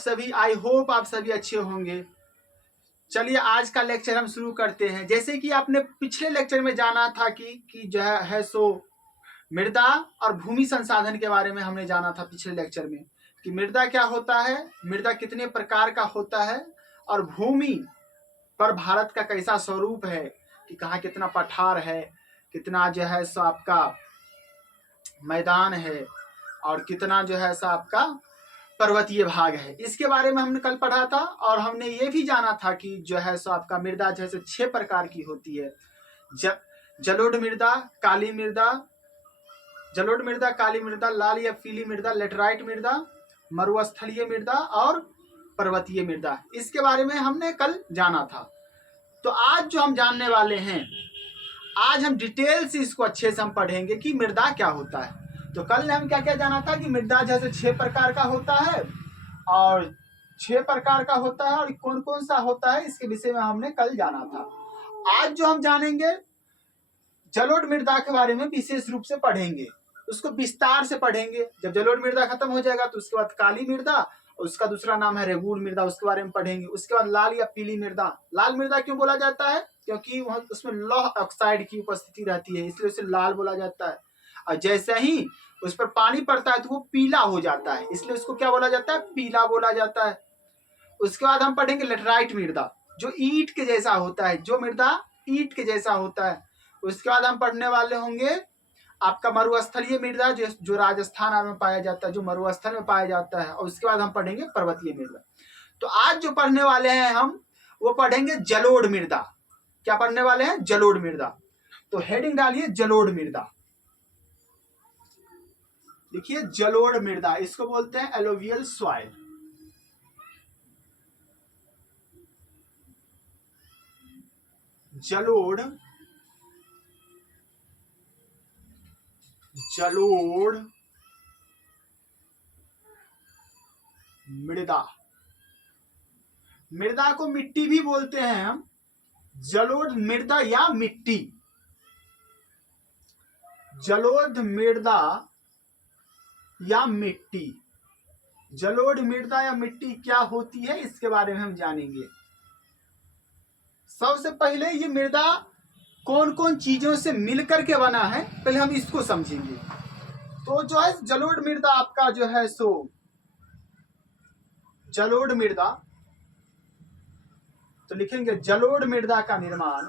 सभी, I hope आप सभी अच्छे होंगे। चलिए आज का लेक्चर हम शुरू करते हैं। जैसे कि आपने पिछले लेक्चर में जाना था कि जो है सो मृदा और भूमि संसाधन के बारे में हमने जाना था पिछले लेक्चर में, कि मृदा क्या होता है, मृदा कितने प्रकार का होता है, और भूमि पर भारत का कैसा स्वरूप है, कि कहाँ कितना पठार है, कितना जो है सो आपका मैदान है, और कितना जो है सो आपका पर्वतीय भाग है। इसके बारे में हमने कल पढ़ा था। और हमने ये भी जाना था कि जो है सो आपका मृदा जैसे 6 प्रकार की होती है। जलोढ़ मृदा, काली मृदा, जलोढ़ मृदा, काली मृदा, लाल या पीली मृदा, लेटराइट मृदा, मरुस्थलीय मृदा और पर्वतीय मृदा। इसके बारे में हमने कल जाना था। तो आज जो हम जानने वाले हैं, आज हम डिटेल से इसको अच्छे से हम पढ़ेंगे कि मृदा क्या होता है। तो कल ने हम क्या क्या जाना था कि मृदा जैसे 6 प्रकार का होता है, और 6 प्रकार का होता है और कौन कौन सा होता है, इसके विषय में हमने कल जाना था। आज जो हम जानेंगे जलोढ़ मृदा के बारे में विशेष रूप से पढ़ेंगे, उसको विस्तार से पढ़ेंगे। जब जलोढ़ मृदा खत्म हो जाएगा तो उसके बाद काली मृदा, और उसका दूसरा नाम है रेगूर मृदा, उसके बारे में पढ़ेंगे। उसके बाद लाल या पीली मृदा। लाल मृदा क्यों बोला जाता है? क्योंकि वह उसमें लौह ऑक्साइड की उपस्थिति रहती है, इसलिए उसे लाल बोला जाता है। और जैसे ही उस पर पानी पड़ता है तो वो पीला हो जाता है, इसलिए उसको क्या बोला जाता है? पीला बोला जाता है। उसके बाद हम पढ़ेंगे लेटराइट मृदा, जो ईंट के जैसा होता है, जो मृदा ईंट के जैसा होता है। उसके बाद हम पढ़ने वाले होंगे आपका मरुस्थलीय मृदा, जो राजस्थान में पाया जाता है, जो मरुस्थल में पाया जाता है। और उसके बाद हम पढ़ेंगे पर्वतीय मृदा। तो आज जो पढ़ने वाले हैं हम, वो पढ़ेंगे जलोढ़ मृदा। क्या पढ़ने वाले हैं? जलोढ़ मृदा। तो हेडिंग डालिए जलोढ़ मृदा। देखिए जलोढ़ मृदा, इसको बोलते हैं एलोवियल सॉइल। जलोढ़ मृदा। मृदा को मिट्टी भी बोलते हैं हम, जलोढ़ मृदा या मिट्टी। जलोढ़ मृदा या मिट्टी। जलोढ़ मृदा या मिट्टी क्या होती है, इसके बारे में हम जानेंगे। सबसे पहले ये मृदा कौन कौन चीजों से मिलकर के बना है, पहले हम इसको समझेंगे। तो जो है जलोढ़ मृदा आपका जो है सो जलोढ़ मृदा, तो लिखेंगे जलोढ़ मृदा का निर्माण,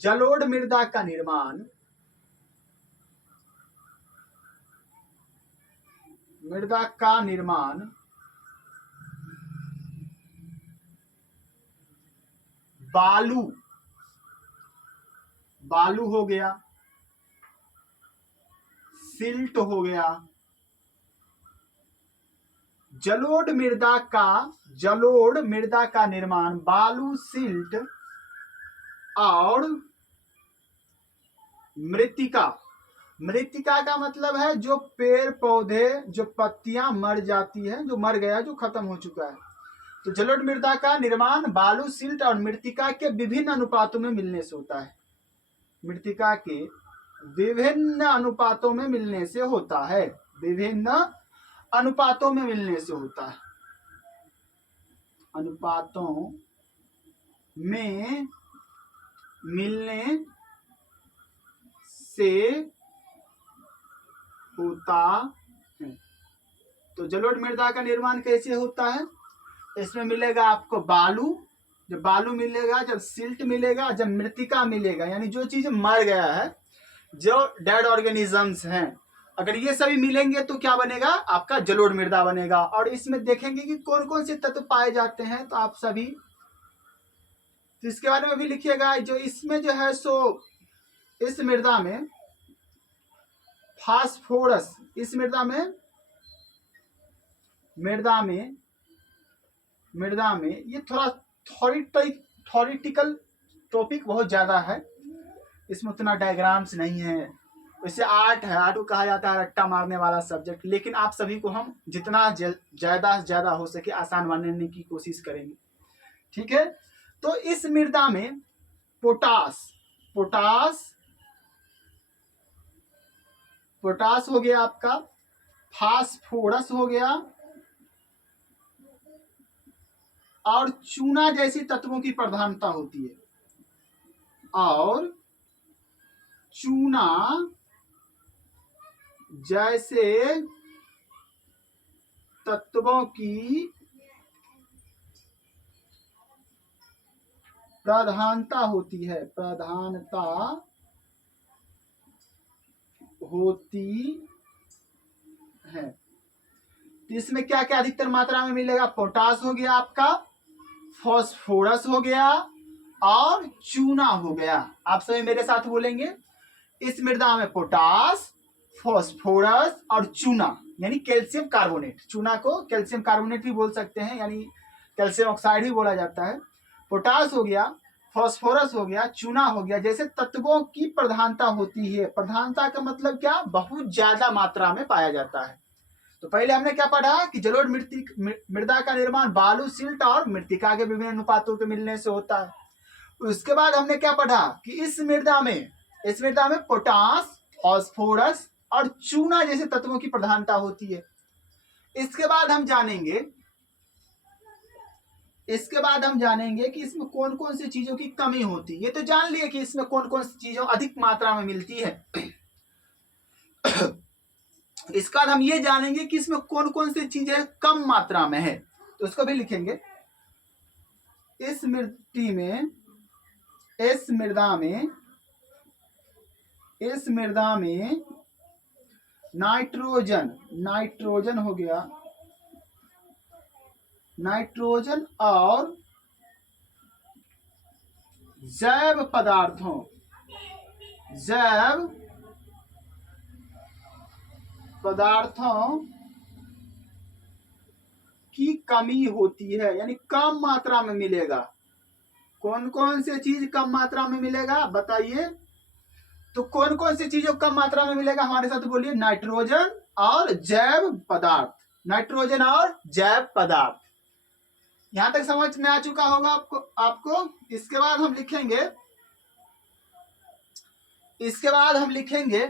जलोढ़ मृदा का निर्माण मृदा का निर्माण बालू हो गया, सिल्ट हो गया। जलोढ़ मृदा का निर्माण बालू, सिल्ट और मृत्तिका। मृत्तिका का मतलब है जो पेड़ पौधे, जो पत्तियां मर जाती है, जो मर गया, जो खत्म हो चुका है। तो जलोढ़ मृदा का निर्माण बालू, सिल्ट और मृत्तिका के विभिन्न अनुपातों में मिलने से होता है। मृत्तिका के विभिन्न अनुपातों में मिलने से होता है, विभिन्न अनुपातों में मिलने से होता है, अनुपातों में मिलने से होता है। तो जलोढ़ मृदा का निर्माण कैसे होता है? इसमें मिलेगा आपको बालू, जब बालू मिलेगा, जब सिल्ट मिलेगा, जब मृत्तिका मिलेगा, यानी जो चीज मर गया है, जो डेड ऑर्गेनिजम्स हैं, अगर ये सभी मिलेंगे तो क्या बनेगा? आपका जलोढ़ मृदा बनेगा। और इसमें देखेंगे कि कौन कौन से तत्व पाए जाते हैं, तो आप सभी तो इसके बारे में भी लिखिएगा। जो इसमें जो है सो इस मृदा में फास्फोरस, इस मृदा में ये थोड़ा थ्योरेटिकल टॉपिक बहुत ज्यादा है, इसमें उतना डायग्राम्स नहीं है। वैसे आर्ट है, आर्ट को कहा जाता है रट्टा मारने वाला सब्जेक्ट, लेकिन आप सभी को हम जितना ज्यादा से ज्यादा हो सके आसान बनाने की कोशिश करेंगे, ठीक है। तो इस मृदा में पोटास हो गया आपका, फास्फोरस हो गया और चूना जैसी तत्वों की प्रधानता होती है, और चूना जैसे तत्वों की प्रधानता होती है, प्रधानता होती है। तो इसमें क्या क्या अधिकतर मात्रा में मिलेगा? पोटास हो गया आपका, फास्फोरस हो गया और चूना हो गया। आप सभी मेरे साथ बोलेंगे, इस मृदा में पोटास, फास्फोरस और चूना यानी कैल्शियम कार्बोनेट, चूना को कैल्शियम कार्बोनेट भी बोल सकते हैं, यानी कैल्शियम ऑक्साइड भी बोला जाता है। पोटास हो गया, फास्फोरस हो गया, चूना हो गया, जैसे तत्वों की प्रधानता होती है। प्रधानता का मतलब क्या? बहुत ज्यादा मात्रा में पाया जाता है। तो पहले हमने क्या पढ़ा कि जलोढ़ मृदा का निर्माण बालू, सिल्ट और मृत्तिका के विभिन्न अनुपातों के मिलने से होता है। उसके बाद हमने क्या पढ़ा कि इस मृदा में पोटास, फास्फोरस और चूना जैसे तत्वों की प्रधानता होती है। इसके बाद हम जानेंगे कि इसमें कौन कौन सी चीजों की कमी होती है। ये तो जान लिए कि इसमें कौन कौन सी चीजों अधिक मात्रा में मिलती है। इसका हम ये जानेंगे कि इसमें कौन कौन सी चीजें कम मात्रा में है, तो उसको भी लिखेंगे। इस मृदा में नाइट्रोजन हो गया, नाइट्रोजन और जैव पदार्थों की कमी होती है, यानी कम मात्रा में मिलेगा। कौन कौन से चीज कम मात्रा में मिलेगा बताइए? तो कौन कौन सी चीजों कम मात्रा में मिलेगा? हमारे साथ बोलिए, नाइट्रोजन और जैव पदार्थ। नाइट्रोजन और जैव पदार्थ, यहां तक समझ में आ चुका होगा आपको। इसके बाद हम लिखेंगे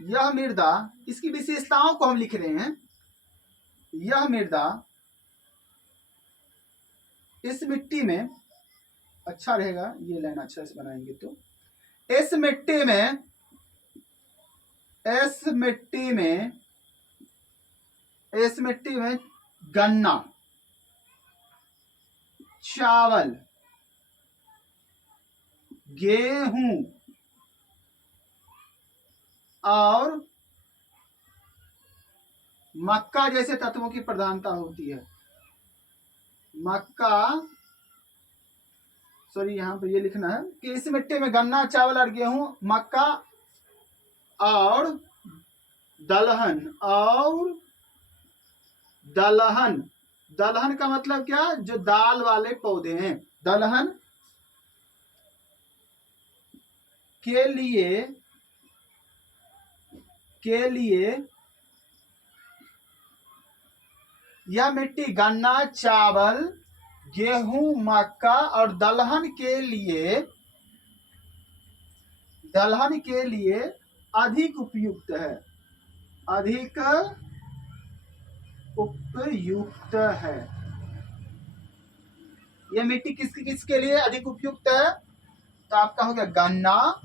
यह मृदा, इसकी विशेषताओं को हम लिख रहे हैं। यह मृदा इस मिट्टी में, अच्छा रहेगा ये लाइन अच्छा से बनाएंगे तो, इस मिट्टी में गन्ना, चावल, गेहूं और मक्का जैसे तत्वों की प्रधानता होती है। यहाँ पे ये लिखना है कि इस मिट्टी में गन्ना, चावल और गेहूं, मक्का और दलहन का मतलब क्या? जो दाल वाले पौधे हैं, दलहन के लिए यह मिट्टी गन्ना, चावल, गेहूं, मक्का और दलहन के लिए अधिक उपयुक्त है। यह मिट्टी किसके लिए अधिक उपयुक्त है? तो आपका हो गया गन्ना,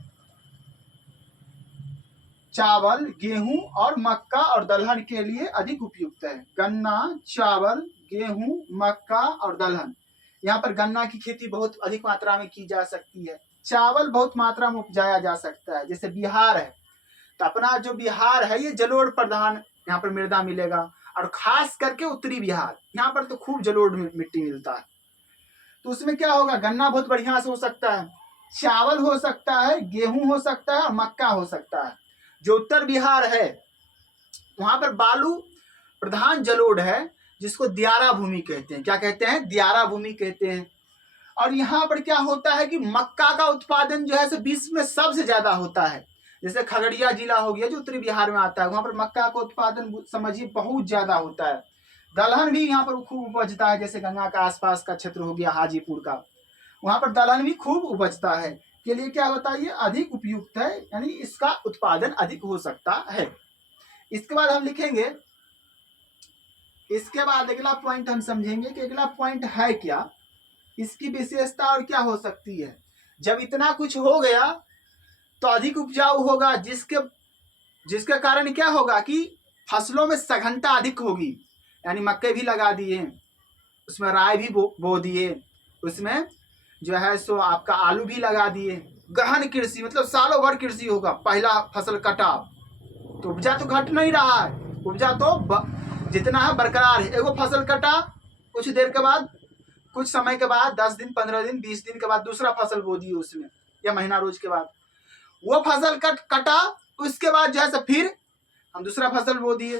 चावल, गेहूं और मक्का और दलहन के लिए अधिक उपयुक्त है। गन्ना, चावल, गेहूं, मक्का और दलहन। यहाँ पर गन्ना की खेती बहुत अधिक मात्रा में की जा सकती है। चावल बहुत मात्रा में उपजाया जा सकता है, जैसे बिहार है, तो अपना जो बिहार है ये जलोढ़ प्रधान यहाँ पर मृदा मिलेगा, और खास करके उत्तरी बिहार, यहाँ पर तो खूब जलोढ़ मिट्टी मिलता है। तो उसमें क्या होगा? गन्ना बहुत बढ़िया से हो सकता है, चावल हो सकता है, गेहूं हो सकता है और मक्का हो सकता है। जो उत्तर बिहार है वहां पर बालू प्रधान जलोढ़ है, जिसको दियारा भूमि कहते हैं। क्या कहते हैं? दियारा भूमि कहते हैं। और यहाँ पर क्या होता है कि मक्का का उत्पादन जो है विश्व में सबसे ज्यादा होता है। जैसे खगड़िया जिला हो गया जो उत्तरी बिहार में आता है, वहां पर मक्का का उत्पादन समझिए बहुत ज्यादा होता है। दलहन भी यहाँ पर खूब उपजता है, जैसे गंगा का आसपास का क्षेत्र हो गया हाजीपुर का, वहां पर दलहन भी खूब उपजता है। के लिए क्या बताइए? अधिक उपयुक्त है, यानी इसका उत्पादन अधिक हो सकता है। इसके बाद हम लिखेंगे, इसके बाद अगला पॉइंट हम समझेंगे कि अगला पॉइंट है क्या, इसकी विशेषता और क्या हो सकती है। जब इतना कुछ हो गया तो अधिक उपजाऊ होगा, जिसके कारण क्या होगा कि फसलों में सघनता अधिक होगी। यानी मक्के भी लगा दिए, उसमें राय भी बो दिए, उसमें जो है सो आपका आलू भी लगा दिए। गहन कृषि मतलब सालों भर कृषि होगा। पहला फसल कटा तो उपजा तो घट नहीं रहा है, उपजा तो जितना है बरकरार है। एगो फसल कटा, कुछ देर के बाद, कुछ समय के बाद, 10 दिन 15 दिन 20 दिन के बाद दूसरा फसल बो दिए उसमें, या महीना रोज के बाद वो फसल कटा, उसके बाद जो है सो फिर हम दूसरा फसल बो दिए,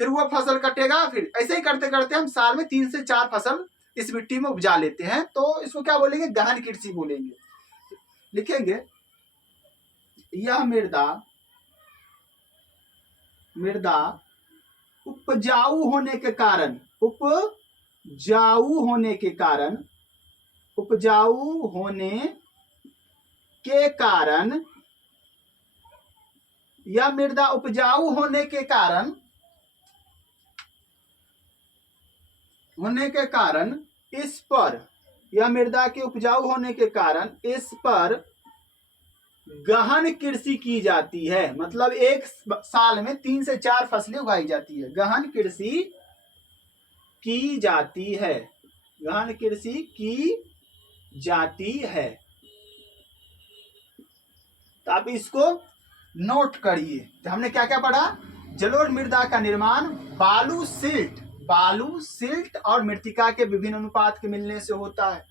फिर वो फसल कटेगा, फिर ऐसे ही करते करते हम साल में 3 से 4 फसल इस मिट्टी में उपजा लेते हैं। तो इसको क्या बोलेंगे, गहन कृषि बोलेंगे। लिखेंगे, यह मृदा उपजाऊ होने के कारण, उपजाऊ होने के कारण, यह मृदा उपजाऊ होने के कारण इस पर, यह मृदा के उपजाऊ होने के कारण इस पर गहन कृषि की जाती है। मतलब एक साल में 3 से 4 फसलें उगाई जाती है। गहन कृषि की जाती है, गहन कृषि की जाती है। तो आप इसको नोट करिए। तो हमने क्या क्या पढ़ा, जलोढ़ मृदा का निर्माण बालू सिल्ट और मृत्तिका के विभिन्न अनुपात के मिलने से होता है।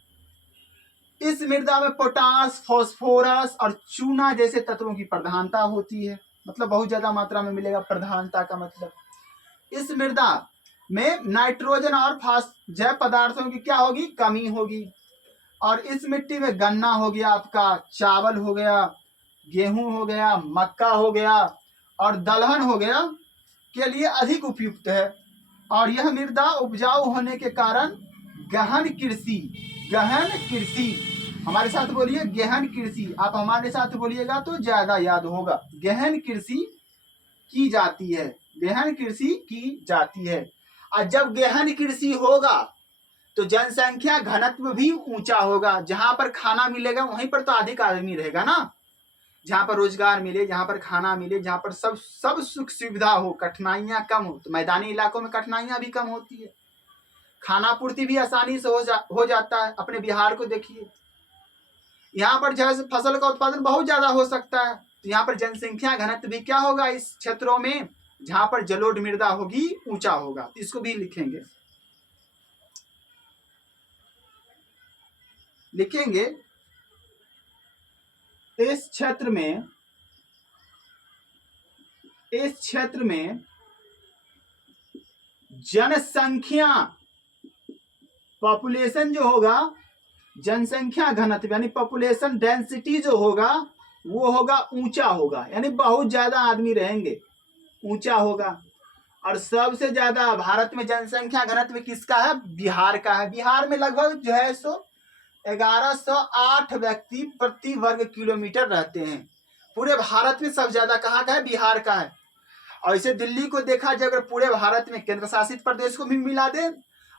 इस मृदा में पोटास, फास्फोरस और चूना जैसे तत्वों की प्रधानता होती है। मतलब बहुत ज्यादा मात्रा में मिलेगा। प्रधानता का मतलब इस मृदा में नाइट्रोजन और जैव पदार्थों की क्या होगी, कमी होगी। और इस मिट्टी में गन्ना हो गया, आपका चावल हो गया, गेहूं हो गया, मक्का हो गया और दलहन हो गया के लिए अधिक उपयुक्त है। और यह मृदा उपजाऊ होने के कारण गहन कृषि, हमारे साथ बोलिए गहन कृषि। आप हमारे साथ बोलिएगा तो ज्यादा याद होगा। गहन कृषि की जाती है, गहन कृषि की जाती है। और जब गहन कृषि होगा तो जनसंख्या घनत्व भी ऊंचा होगा। जहां पर खाना मिलेगा वहीं पर तो अधिक आदमी रहेगा ना। जहां पर रोजगार मिले, जहां पर खाना मिले, जहां पर सब सुख सुविधा हो, कठिनाइयां कम हो। तो मैदानी इलाकों में कठिनाइयां भी कम होती है, खाना पूर्ति भी आसानी से हो जाता है। अपने बिहार को देखिए, यहाँ पर जो है फसल का उत्पादन बहुत ज्यादा हो सकता है। तो यहाँ पर जनसंख्या घनत्व भी क्या होगा, इस क्षेत्रों में जहां पर जलोढ़ मृदा होगी ऊंचा होगा। इसको भी लिखेंगे, इस क्षेत्र में जनसंख्या, पॉपुलेशन जो होगा, जनसंख्या घनत्व यानी पॉपुलेशन डेंसिटी जो होगा वो होगा ऊंचा होगा। यानी बहुत ज्यादा आदमी रहेंगे, ऊंचा होगा। और सबसे ज्यादा भारत में जनसंख्या घनत्व किसका है, बिहार का है। बिहार में लगभग जो है सो 1108 व्यक्ति प्रति वर्ग किलोमीटर रहते हैं। पूरे भारत में सबसे ज्यादा कहाँ का है, बिहार का है। और इसे दिल्ली को देखा जाए, अगर पूरे भारत में केंद्र शासित प्रदेश को भी मिला दे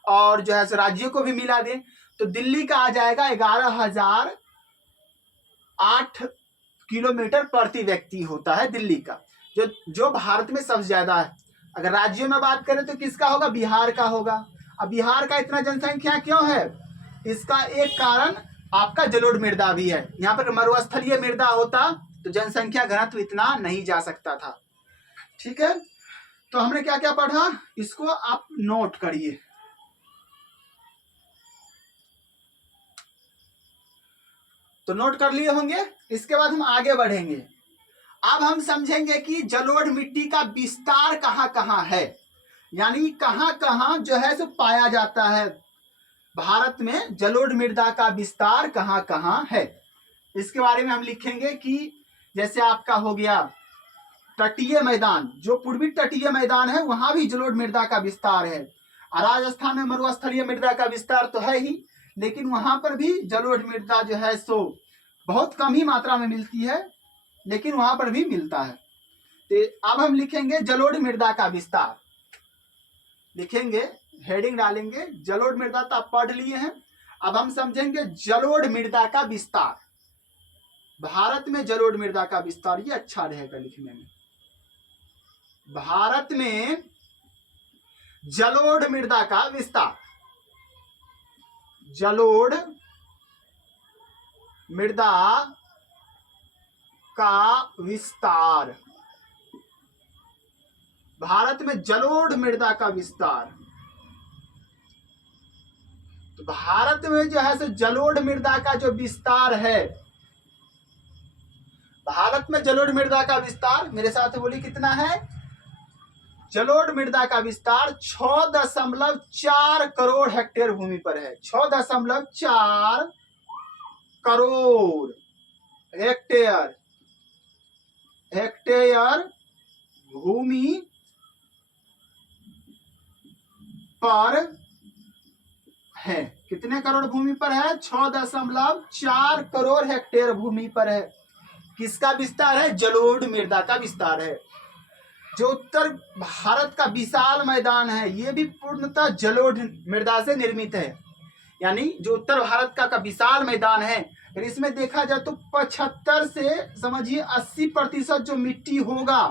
और जो है राज्यों को भी मिला दे तो दिल्ली का आ जाएगा 11,008 किलोमीटर प्रति व्यक्ति होता है दिल्ली का, जो भारत में सबसे ज्यादा है। अगर राज्यों में बात करें तो किसका होगा, बिहार का होगा। अब बिहार का इतना जनसंख्या क्यों है, इसका एक कारण आपका जलोढ़ मृदा भी है। यहाँ पर मरुस्थलीय मृदा होता तो जनसंख्या घनत्व इतना नहीं जा सकता था। ठीक है, तो हमने क्या क्या पढ़ा, इसको आप नोट करिए। तो नोट कर लिए होंगे। इसके बाद हम आगे बढ़ेंगे। अब हम समझेंगे कि जलोढ़ मिट्टी का विस्तार कहाँ कहाँ है, यानी कहाँ कहाँ जो है सो पाया जाता है। भारत में जलोढ़ मृदा का विस्तार कहाँ कहाँ है, इसके बारे में हम लिखेंगे कि जैसे आपका हो गया तटीय मैदान, जो पूर्वी तटीय मैदान है वहां भी जलोढ़ मृदा का विस्तार है। राजस्थान में मरुस्थलीय मृदा का विस्तार तो है ही, लेकिन वहां पर भी जलोढ़ मृदा जो है सो बहुत कम ही मात्रा में मिलती है, लेकिन वहां पर भी मिलता है। तो अब हम लिखेंगे जलोढ़ मृदा का विस्तार, लिखेंगे, हेडिंग डालेंगे जलोढ़ मृदा, तो आप पढ़ लिए हैं। अब हम समझेंगे जलोढ़ मृदा का विस्तार। भारत में जलोढ़ मृदा का विस्तार, ये अच्छा रहेगा लिखने में। भारत में जलोढ़ मृदा का विस्तार, जलोढ़ मृदा का विस्तार, भारत में जलोढ़ मृदा का विस्तार। तो भारत में जो है सो जलोढ़ मृदा का जो विस्तार है, भारत में जलोढ़ मृदा का विस्तार, मेरे साथ बोलिए कितना है? जलोढ़ मृदा का विस्तार 6.4 करोड़ हेक्टेयर भूमि पर है। 6.4 करोड़ हेक्टेयर भूमि पर है। कितने करोड़ भूमि पर है? 6.4 करोड़ हेक्टेयर भूमि पर है। किसका विस्तार है? जलोढ़ मृदा का विस्तार है। जो उत्तर भारत का विशाल मैदान है, ये भी पूर्णतः जलोढ़ मृदा से निर्मित है। यानी जो उत्तर भारत का विशाल मैदान है, अगर इसमें देखा जाए तो 75 से समझिए 80% जो मिट्टी होगा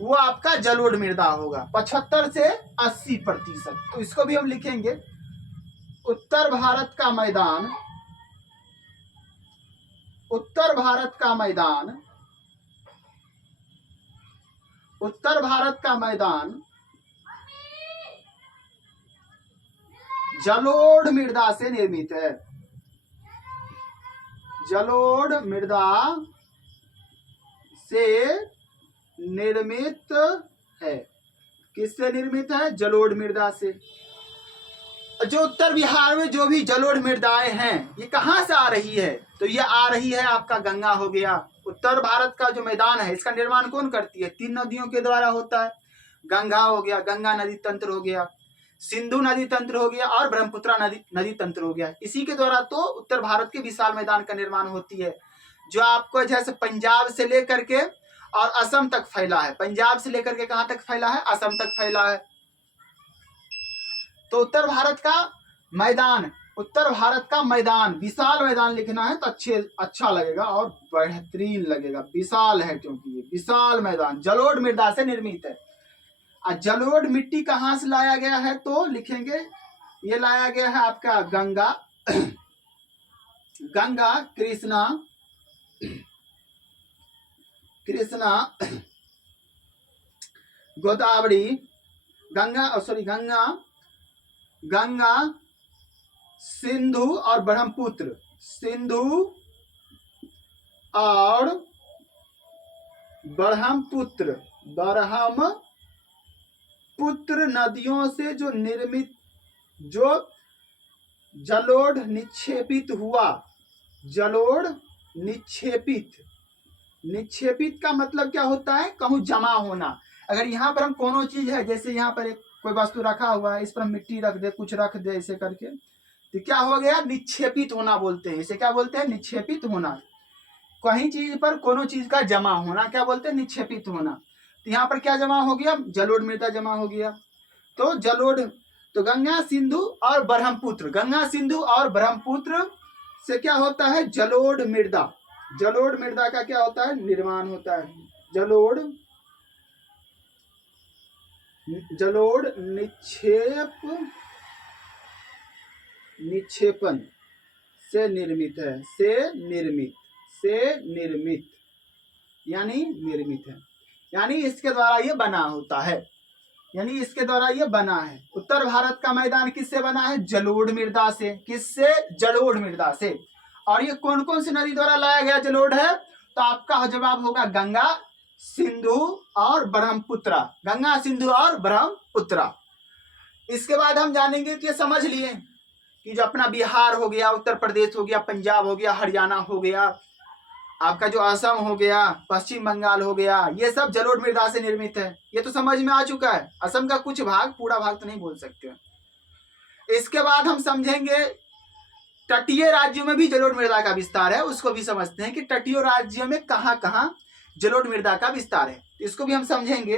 वो आपका जलोढ़ मृदा होगा। 75 से 80%। तो इसको भी हम लिखेंगे उत्तर भारत का मैदान, उत्तर भारत का मैदान, उत्तर भारत का मैदान जलोढ़ मृदा से निर्मित है। जलोढ़ मृदा से निर्मित है। किससे निर्मित है? जलोढ़ मृदा से। जो उत्तर बिहार में जो भी जलोढ़ मृदाएं हैं, ये कहां से आ रही है? तो ये आ रही है आपका गंगा हो गया। उत्तर भारत का जो मैदान है, इसका निर्माण कौन करती है? 3 नदियों के द्वारा होता है। गंगा हो गया, गंगा नदी तंत्र हो गया, सिंधु नदी तंत्र हो गया और ब्रह्मपुत्र नदी तंत्र हो गया। इसी के द्वारा तो उत्तर भारत के विशाल मैदान का निर्माण होती है, जो आपको जैसे पंजाब से लेकर के और असम तक फैला है। पंजाब से लेकर के कहां तक फैला है? असम तक फैला है। तो उत्तर भारत का मैदान, उत्तर भारत का मैदान, विशाल मैदान लिखना है तो अच्छा लगेगा और बेहतरीन लगेगा। विशाल है क्योंकि ये विशाल मैदान जलोढ़ मृदा से निर्मित है। और जलोढ़ मिट्टी कहां से लाया गया है? तो लिखेंगे ये लाया गया है आपका गंगा, गंगा, कृष्णा, गोदावरी, गंगा, सिंधु और ब्रह्मपुत्र, सिंधु और ब्रह्मपुत्र नदियों से जो निर्मित, जो जलोढ़ निक्षेपित हुआ, जलोढ़ निक्षेपित का मतलब क्या होता है? कहूं जमा होना। अगर यहाँ पर हम कोनो चीज है, जैसे यहाँ पर एक कोई वस्तु रखा हुआ है, इस पर हम मिट्टी रख दे, कुछ रख दे ऐसे करके, तो क्या हो गया? निक्षेपित होना बोलते हैं। इसे क्या बोलते हैं? निक्षेपित होना। कहीं चीज पर कोनो चीज का जमा होना क्या बोलते हैं? निक्षेपित होना। तो यहाँ पर क्या जमा हो गया? जलोढ़ मृदा जमा हो गया। तो जलोढ़, तो गंगा, सिंधु और ब्रह्मपुत्र, गंगा, सिंधु और ब्रह्मपुत्र से क्या होता है? जलोढ़ मृदा, जलोढ़ मृदा का क्या होता है? निर्माण होता है। जलोढ़ निक्षेपण से निर्मित है, यानी निर्मित है, यानी इसके द्वारा ये बना होता है, यानी इसके द्वारा ये बना है। उत्तर भारत का मैदान किससे बना है? जलोढ़ मृदा से। किससे? जलोढ़ मृदा से। और ये कौन कौन सी नदी द्वारा लाया गया जलोढ़ है? तो आपका जवाब होगा गंगा, सिंधु और ब्रह्मपुत्र, गंगा, सिंधु और ब्रह्मपुत्र। इसके बाद हम जानेंगे, तो ये समझ लिए कि जो अपना बिहार हो गया, उत्तर प्रदेश हो गया, पंजाब हो गया, हरियाणा हो गया, आपका जो असम हो गया, पश्चिम बंगाल हो गया, ये सब जलोढ़ मृदा से निर्मित है। ये तो समझ में आ चुका है। असम का कुछ भाग, पूरा भाग तो नहीं बोल सकते। इसके बाद हम समझेंगे तटीय राज्यों में भी जलोढ़ मृदा का विस्तार है, उसको भी समझते हैं कि तटीय राज्यों में कहां कहां जलोढ़ मृदा का विस्तार है। इसको भी हम समझेंगे।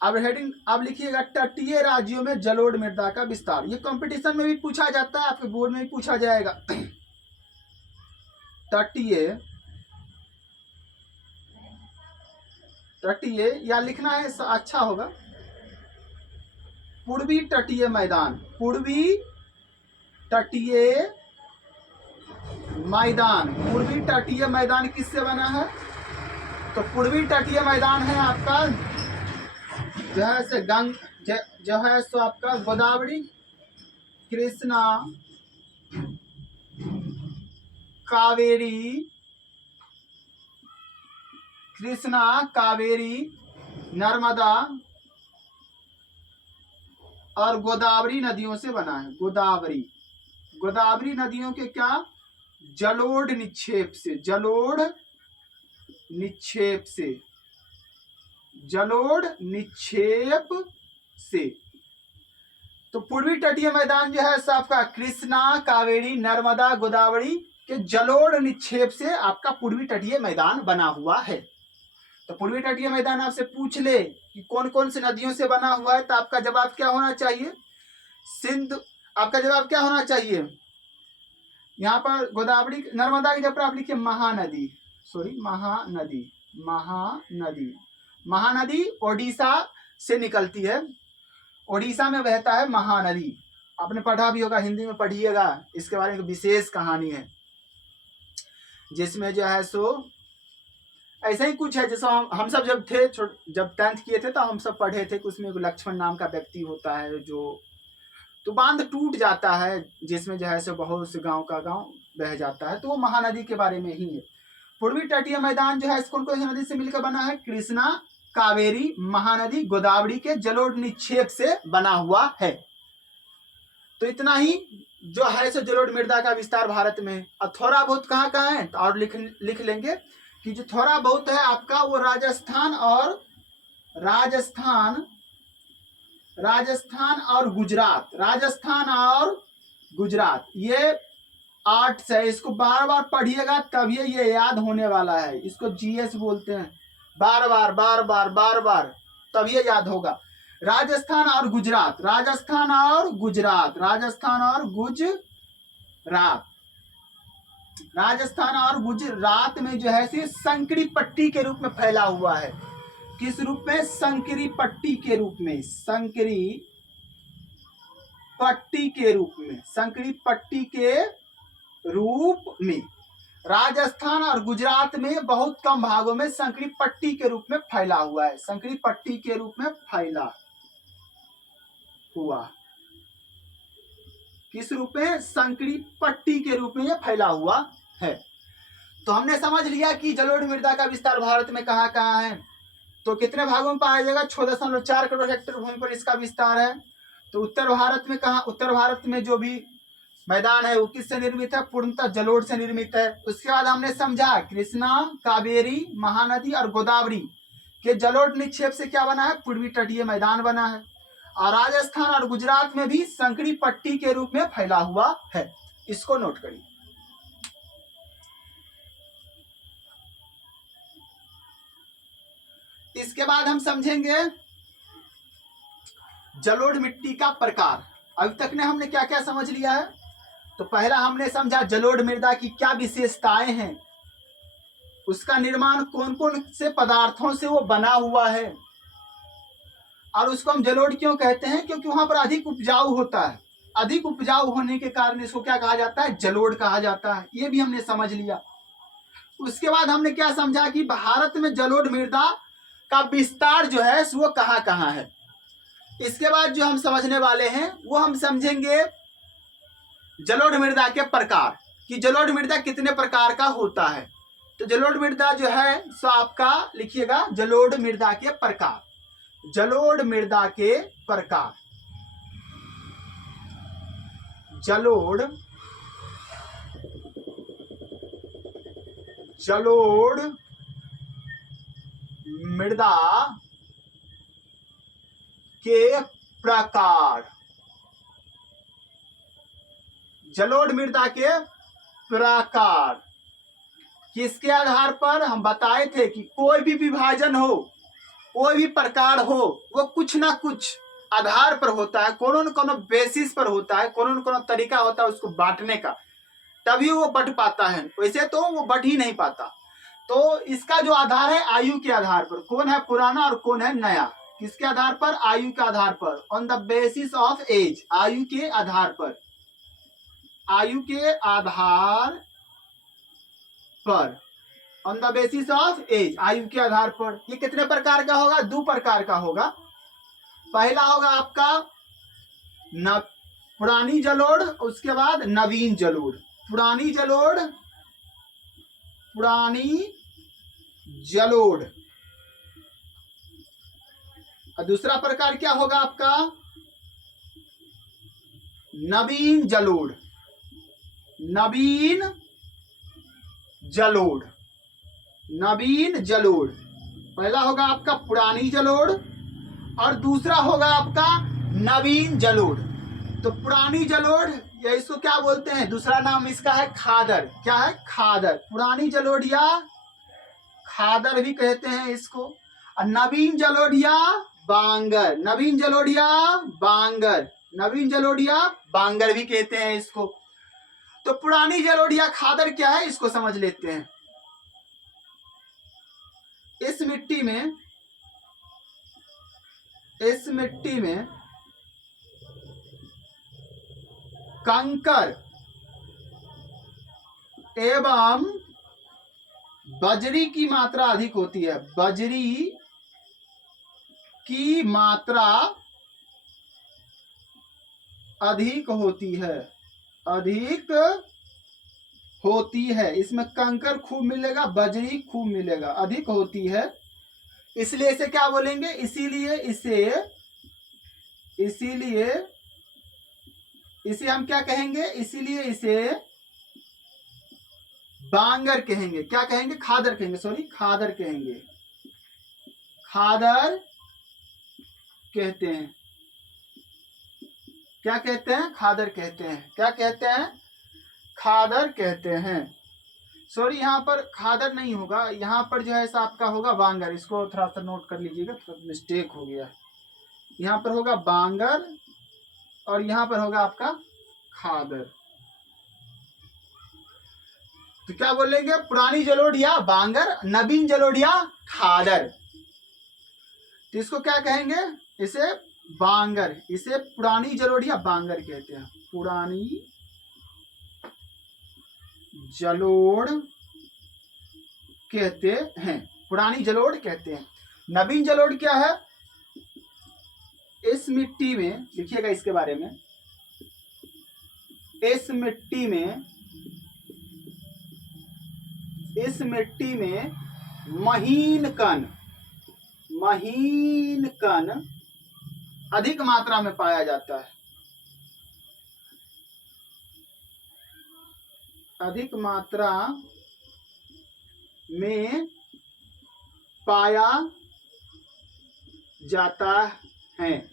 अब हेडिंग अब लिखिएगा तटीय राज्यों में जलोढ़ मृदा का विस्तार। ये कंपटीशन में भी पूछा जाता है, आपके बोर्ड में भी पूछा जाएगा। तटीय या लिखना है अच्छा होगा, पूर्वी तटीय मैदान। पूर्वी तटीय मैदान, पूर्वी तटीय मैदान किससे बना है? तो पूर्वी तटीय मैदान है आपका जो है से जो है सो आपका गोदावरी, कृष्णा, कावेरी, कृष्णा, कावेरी, नर्मदा और गोदावरी नदियों से बना है। गोदावरी नदियों के क्या? जलोढ़ निक्षेप से, जलोढ़ निक्षेप से, जलोढ़ निक्षेप से। तो पूर्वी तटीय मैदान जो है आपका कृष्णा, कावेरी, नर्मदा, गोदावरी के जलोढ़ निक्षेप से आपका पूर्वी तटीय मैदान बना हुआ है। तो पूर्वी तटीय मैदान आपसे पूछ ले कि कौन कौन सी नदियों से बना हुआ है, तो आपका जवाब क्या होना चाहिए? सिंधु। आपका जवाब क्या होना चाहिए? यहाँ पर गोदावरी, नर्मदा की जगह आप लिखिए महानदी, सॉरी महानदी, महानदी। महानदी ओडिशा से निकलती है, ओडिशा में बहता है महानदी। आपने पढ़ा भी होगा, हिंदी में पढ़िएगा, इसके बारे में विशेष कहानी है जिसमें जो है सो ऐसा ही कुछ है। जैसे हम सब जब थे, जब 10th किए थे तो हम सब पढ़े थे कि उसमें लक्ष्मण नाम का व्यक्ति होता है जो, तो बांध टूट जाता है जिसमें जो है सो बहुत से गांव का गांव बह जाता है, तो वो महानदी के बारे में ही है। पूर्वी तटीय मैदान जो है कौन कौन सी नदी से मिलकर बना है? कृष्णा, कावेरी, महानदी, गोदावरी के जलोढ़ निक्षेप से बना हुआ है। तो इतना ही जो है सो जलोढ़ मृदा का विस्तार भारत में है। और थोड़ा बहुत कहाँ कहाँ है, तो और लिख लेंगे कि जो थोड़ा बहुत है आपका वो राजस्थान और गुजरात, राजस्थान और गुजरात, ये 8 से। इसको बार बार पढ़िएगा तभी ये याद होने वाला है। इसको जीएस बोलते हैं, बार बार बार बार बार बार तभी याद होगा। राजस्थान और गुजरात, राजस्थान और गुजरात, राजस्थान और गुजरात, राजस्थान और गुजरात में जो है संकरी पट्टी के रूप में फैला हुआ है। किस रूप में? संकरी पट्टी के रूप में, संकरी पट्टी के रूप में, संकरी पट्टी के रूप में। राजस्थान और गुजरात में बहुत कम भागों में संकरी पट्टी के रूप में फैला हुआ है, संकरी पट्टी के रूप में फैला हुआ। किस रूप में? संकरी पट्टी के रूप में यह फैला हुआ है। तो हमने समझ लिया कि जलोढ़ मृदा का विस्तार भारत में कहाँ कहाँ है। तो कितने भागों में पाया जाएगा? 6.4 करोड़ हेक्टेयर भूमि पर इसका विस्तार है। तो उत्तर भारत में कहाँ? उत्तर भारत में जो भी मैदान है वो किससे निर्मित है? पूर्णतः जलोढ़ से निर्मित है। उसके बाद हमने समझा कृष्णा, कावेरी, महानदी और गोदावरी के जलोढ़ निक्षेप से क्या बना है? पूर्वी तटीय मैदान बना है। और राजस्थान और गुजरात में भी संकरी पट्टी के रूप में फैला हुआ है। इसको नोट करिए। इसके बाद हम समझेंगे जलोढ़ मिट्टी का प्रकार। अभी तक ने हमने क्या क्या समझ लिया है? तो पहला हमने समझा जलोढ़ मृदा की क्या विशेषताएं हैं, उसका निर्माण कौन कौन से पदार्थों से वो बना हुआ है, और उसको हम जलोढ़ क्यों कहते हैं? क्योंकि वहां पर अधिक उपजाऊ होता है। अधिक उपजाऊ होने के कारण इसको क्या कहा जाता है? जलोढ़ कहा जाता है। ये भी हमने समझ लिया। उसके बाद हमने क्या समझा कि भारत में जलोढ़ मृदा का विस्तार जो है वो कहाँ कहाँ है। इसके बाद जो हम समझने वाले हैं वो हम समझेंगे जलोढ़ मृदा के प्रकार, कि जलोढ़ मृदा कितने प्रकार का होता है। तो जलोढ़ मृदा जो है सो आपका लिखिएगा जलोढ़ मृदा के प्रकार, जलोढ़ मृदा के प्रकार, जलोढ़ मृदा के प्रकार, जलोढ़ मृदा के प्रकार। किसके आधार पर? हम बताए थे कि कोई भी विभाजन हो, कोई भी प्रकार हो, वो कुछ ना कुछ आधार पर होता है, कोनो न कोनो बेसिस पर होता है, कोनो न कोनो तरीका होता है उसको बांटने का, तभी वो बढ़ पाता है, वैसे तो वो बढ़ ही नहीं पाता। तो इसका जो आधार है आयु के आधार पर, कौन है पुराना और कौन है नया, किसके आधार पर? आयु के आधार पर, on the basis of age, आयु के आधार पर, आयु के आधार पर, on the basis of age, आयु के आधार पर। ये कितने प्रकार का होगा? 2 प्रकार का होगा। पहला होगा आपका पुरानी जलोढ़, उसके बाद नवीन जलोढ़। पुरानी जलोढ़, पुरानी जलोढ़। और दूसरा प्रकार क्या होगा आपका? नवीन जलोढ़, नवीन जलोढ़, नवीन जलोढ़। पहला होगा आपका पुरानी जलोढ़ और दूसरा होगा आपका नवीन जलोढ़। तो पुरानी जलोढ़, या इसको क्या बोलते हैं, दूसरा नाम इसका है खादर। क्या है? खादर। पुरानी जलोढ़ या खादर भी कहते हैं इसको। और नवीन जलोढ़ या बांगर, नवीन जलोढ़ या बांगर, नवीन जलोढ़ या बांगर भी कहते हैं इसको। तो पुरानी जलोढ़ या खादर क्या है, इसको समझ लेते हैं। इस मिट्टी में, इस मिट्टी में कंकर एवं बजरी की मात्रा अधिक होती है, बजरी की मात्रा अधिक होती है, अधिक होती है। इसमें कंकर खूब मिलेगा, बजरी खूब मिलेगा, अधिक होती है, इसलिए इसे क्या बोलेंगे? इसीलिए इसे हम क्या कहेंगे? इसीलिए इसे बांगर कहेंगे। क्या कहेंगे? खादर कहेंगे, सॉरी खादर कहेंगे, खादर कहते हैं। क्या कहते हैं? खादर कहते हैं। क्या कहते हैं? खादर कहते हैं। सॉरी, यहाँ पर खादर नहीं होगा, यहाँ पर जो है ऐसा आपका होगा बांगर। इसको थोड़ा सा नोट कर लीजिएगा, थोड़ा मिस्टेक हो गया। यहाँ पर होगा बांगर और यहाँ पर होगा आपका खादर। तो क्या बोलेंगे? पुरानी जलोढ़ या बांगर, नवीन जलोढ़ या खादर। तो इसको क्या कहेंगे? इसे बांगर, इसे पुरानी जलोढ़ या बांगर कहते हैं। पुरानी जलोढ़ कहते हैं, पुरानी जलोढ़ कहते हैं। नवीन जलोढ़ क्या है? इस मिट्टी में, लिखिएगा इसके बारे में, इस मिट्टी में, इस मिट्टी में महीन कण, महीन कण अधिक मात्रा में पाया जाता है, अधिक मात्रा में पाया जाता है।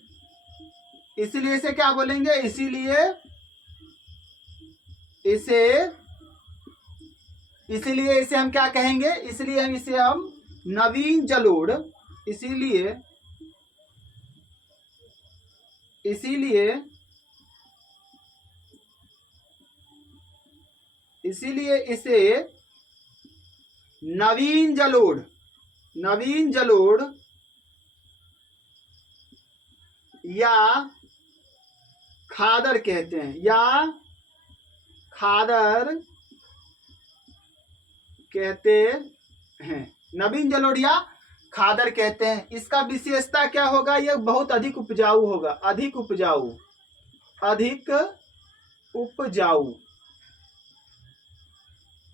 इसलिए इसे क्या बोलेंगे? इसीलिए इसे हम क्या कहेंगे? इसलिए हम नवीन जलोढ़, इसीलिए इसे नवीन जलोढ़, नवीन जलोढ़ या खादर कहते हैं, या खादर कहते हैं। नवीन जलोढ़ या खादर कहते हैं। इसका विशेषता क्या होगा? यह बहुत अधिक उपजाऊ होगा, अधिक उपजाऊ, अधिक उपजाऊ,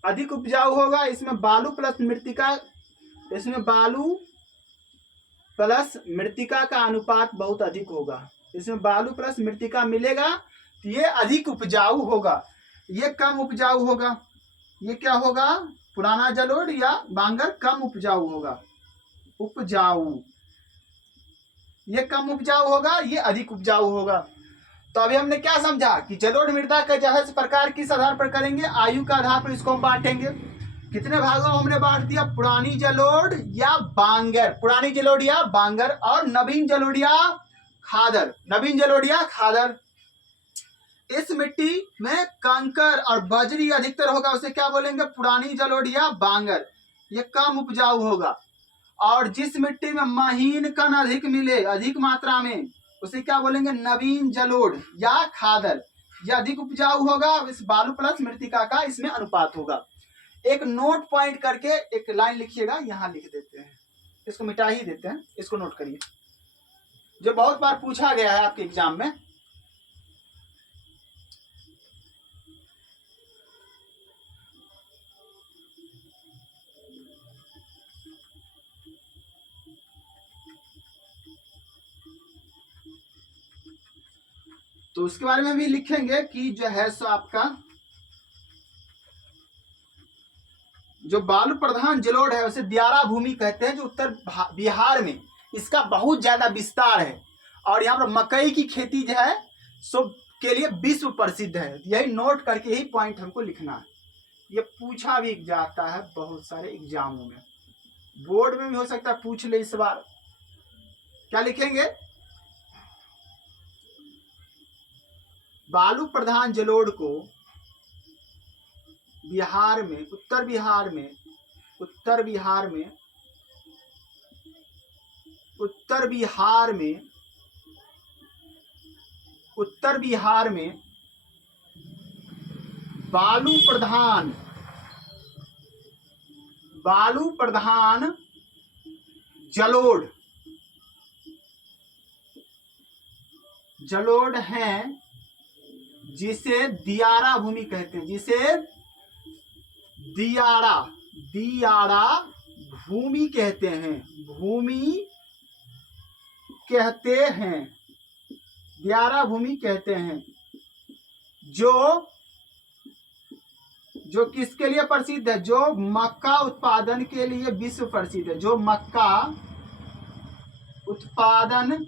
अधिक उपजाऊ होगा। इसमें बालू प्लस मृत्तिका, इसमें बालू प्लस मृत्तिका का अनुपात बहुत अधिक होगा। इसमें बालू प्लस मृत्तिका मिलेगा तो ये अधिक उपजाऊ होगा, ये कम उपजाऊ होगा। ये क्या होगा? पुराना जलोढ़ या बांगर कम उपजाऊ होगा, उपजाऊ। ये कम उपजाऊ होगा, ये अधिक उपजाऊ होगा। तो अभी हमने क्या समझा कि जलोढ़ मृदा का जो है प्रकार किस आधार पर करेंगे? आयु के आधार पर इसको हम बांटेंगे। कितने भागों में हमने बांट दिया? पुरानी जलोढ़ या बांगर, पुरानी जलोढ़ या बांगर, और नवीन जलोढ़ या खादर, नवीन जलोढ़ या खादर। इस मिट्टी में कंकर और बजरी अधिकतर होगा, उसे क्या बोलेंगे? पुरानी जलोढ़ या बांगर। ये कम उपजाऊ होगा। और जिस मिट्टी में महीन कण अधिक मिले, अधिक मात्रा में, उसे क्या बोलेंगे? नवीन जलोढ़ या खादर। यह अधिक उपजाऊ होगा। इस बालू प्लस मृतिका का इसमें अनुपात होगा। एक नोट पॉइंट करके एक लाइन लिखिएगा, यहां लिख देते हैं, इसको मिटा ही देते हैं, इसको नोट करिए, जो बहुत बार पूछा गया है आपके एग्जाम में। तो उसके बारे में भी लिखेंगे कि जो है सो आपका जो बालू प्रधान जलोढ़ है उसे दियारा भूमि कहते हैं, जो उत्तर बिहार में इसका बहुत ज्यादा विस्तार है। और यहाँ पर मकई की खेती जो है सो के लिए विश्व प्रसिद्ध है। यही नोट करके यही पॉइंट हमको लिखना है। ये पूछा भी जाता है बहुत सारे एग्जामों में, बोर्ड में भी हो सकता है पूछ ले इस बार। क्या लिखेंगे? बालू प्रधान जलोढ़ को बिहार में, उत्तर बिहार में, उत्तर बिहार में, उत्तर बिहार में, उत्तर बिहार में बालू प्रधान जलोढ़ हैं, जिसे दियारा भूमि कहते हैं, जिसे दियारा भूमि कहते हैं, दियारा भूमि कहते हैं, जो किसके लिए प्रसिद्ध है? जो मक्का उत्पादन के लिए विश्व प्रसिद्ध है, जो मक्का उत्पादन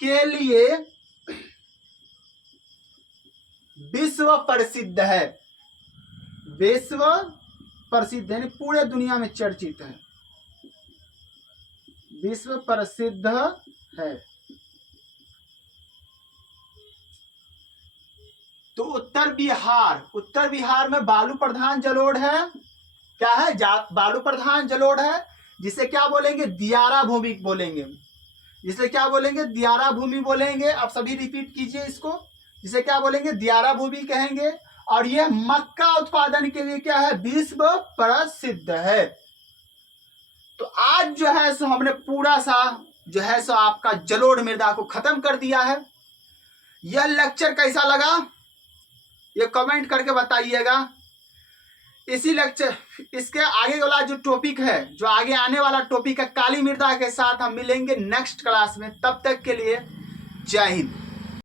के लिए विश्व प्रसिद्ध है, विश्व प्रसिद्ध है, पूरे दुनिया में चर्चित है, विश्व प्रसिद्ध है। तो उत्तर बिहार में बालू प्रधान जलोढ़ है। क्या है? बालू प्रधान जलोढ़ है, जिसे क्या बोलेंगे? दियारा भूमि बोलेंगे, जिसे क्या बोलेंगे? दियारा भूमि बोलेंगे। आप सभी रिपीट कीजिए इसको, जिसे क्या बोलेंगे? दियारा भूमि कहेंगे। और यह मक्का उत्पादन के लिए क्या है? विश्व प्रसिद्ध है। तो आज जो है सो हमने पूरा सा जो है सो आपका जलोढ़ मृदा को खत्म कर दिया है। यह लेक्चर कैसा लगा ये कमेंट करके बताइएगा। इसी लेक्चर, इसके आगे वाला जो टॉपिक है, जो आगे आने वाला टॉपिक है काली मृदा के साथ हम मिलेंगे नेक्स्ट क्लास में। तब तक के लिए जय हिंद।